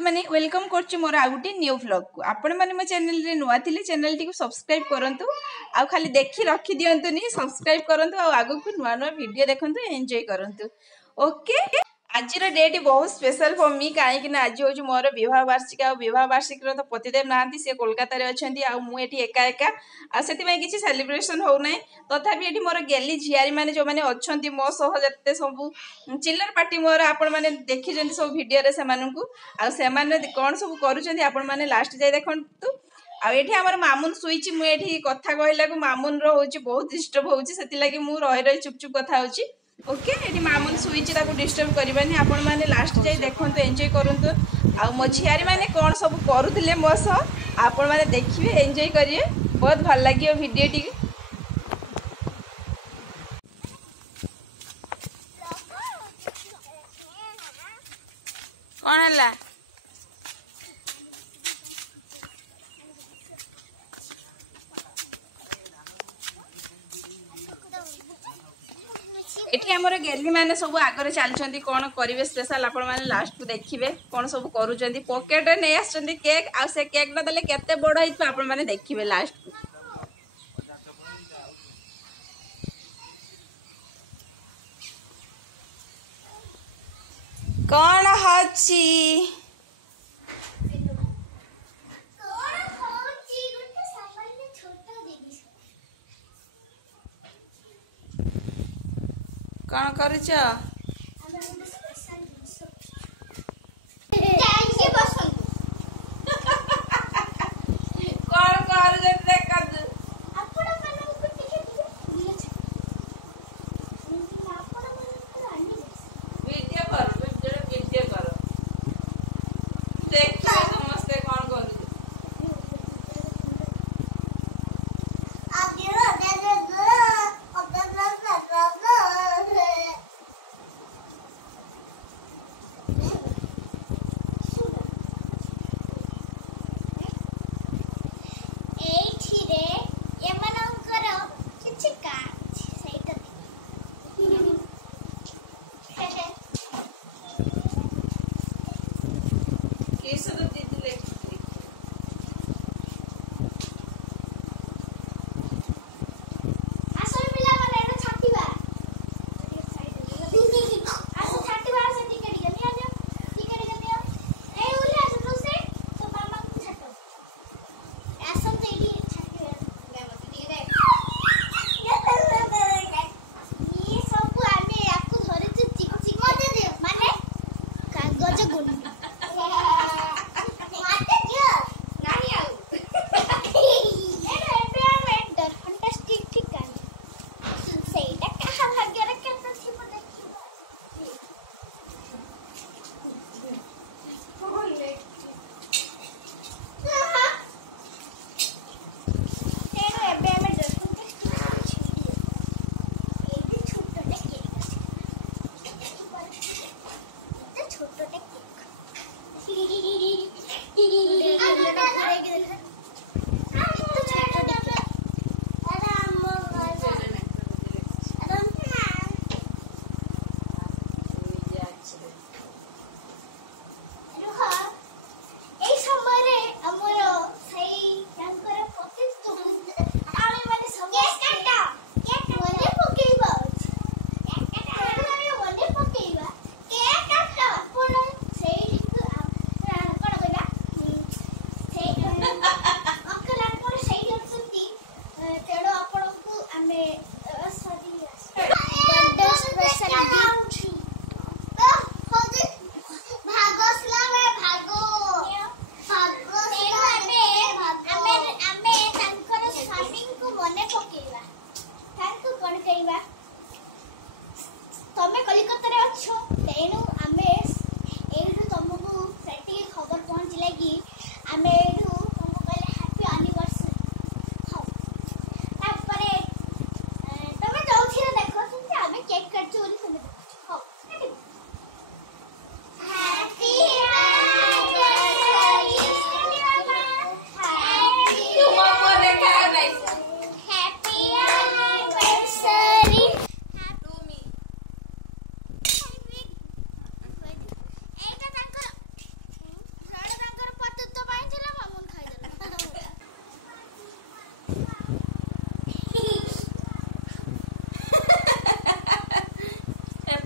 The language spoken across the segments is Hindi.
मैंने वेलकम करछु मोर आ गुटी न्यू व्लॉग को आपण माने मो चैनल रे नुआ थिले चैनल टी को सब्सक्राइब करंतु आ खाली देखि रखि दियंतु नी सब्सक्राइब करंतु आ आगु को नुआ नुआ वीडियो देखंतु एन्जॉय करंतु ओके। आज डेट बहुत स्पेशल फॉर मी कहीं आज हूँ मोर विवाह वार्षिक आ विवाह वार्षिक तो पतिदेव नहांती सी कोलकाता अच्छा मुझे एका एका आसे किसी सेलिब्रेशन होना तथापि ये मोर गेली झियारी मैंने जो मैंने अच्छा मो सह जिते सब चिल्लर पार्टी मोर आपण मैंने देखी सब भिडियो से कौन सब कर लास्ट जाए देखु आठ आम मामुन शुई मुझे कथा कहला मामुन रोचे बहुत डिस्टर्ब होगी मुझे रही रही चुप चुप कथा होची ओके। ये मामुन शुई डिस्टर्ब करवानी आपण मैंने लास्ट जाए देखते एंजॉय करूँ आ मो झियारी मैंने कौन सब करुले मो सह आपण मैंने देखिए एंजॉय करिए बहुत भल लगे वीडियो टी कौन है एठी हमर गेली माने सब आगरे चलछंती कोन करिवे स्पेशल आपण माने लास्ट को देखिबे कोन सब करूछंती पॉकेट नै आछंती केक आ से केक न दले केते बड़ हित आपण माने देखिबे लास्ट कोन हची कौन करुच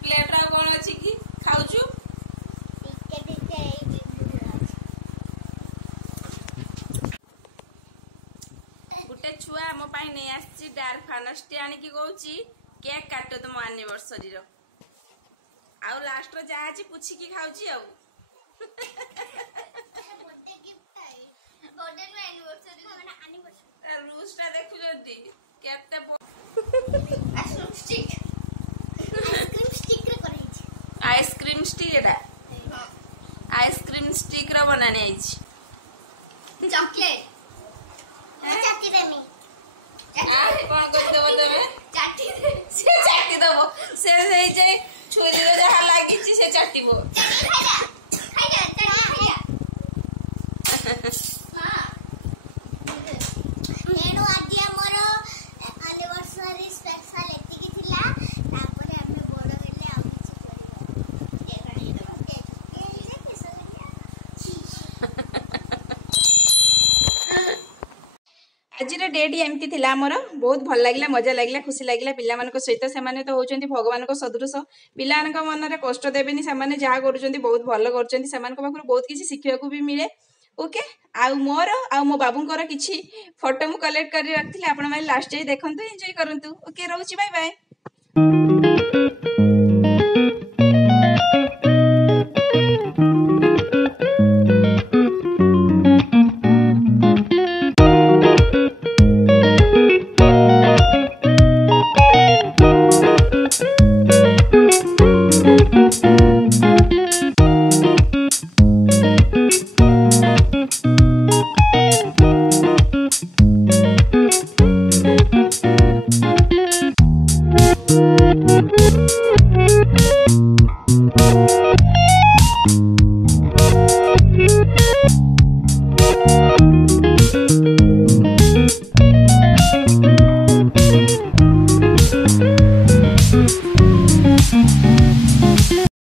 प्लेट रा कौन अच्छी कि खाऊचु गोटे छुआ मो पाई नहीं आसी डार्क फानस्टी आनिकी कहूची केक काट तुम एनिवर्सरी रो आउ लास्ट रो जहा अछि पुछि की खाऊची आउ बर्थडे गिफ्ट है बर्थडे में एनिवर्सरी को एनिवर्सरी रूल्स टा देखु जदी केते आइसक्रीम स्टिक रे करे छी आइसक्रीम स्टिक एटा आइसक्रीम स्टिक रो बनाने आइछि चॉकलेट चाटी देमी कौन कर देबो तबे चाटी दे से चाटी देबो से सेई जे छुरी रो जहा लागी छि से चाटीबो खाइजा खाइजा मां एडो आजी हमर एनिवर्सरी स्पेशल एतिकी थिला तापर हमने बड़ गेले आ किछ करिबो आज डेट एमती थिला आमर बहुत भल लगे मजा लगे खुशी लगे पिला सहित से तो होती भगवान सदृश पिला मन में कष्ट देवेनि से जहाँ कर बहुत भल कर बहुत किसी शिखा भी मिले ओके आउ मोर आउ मो बाबूंर किसी फोटो मु कलेक्ट कर रखी आपण मैंने लास्ट जाए देखते एंजॉय करंतु ओके रोची बाय बाय।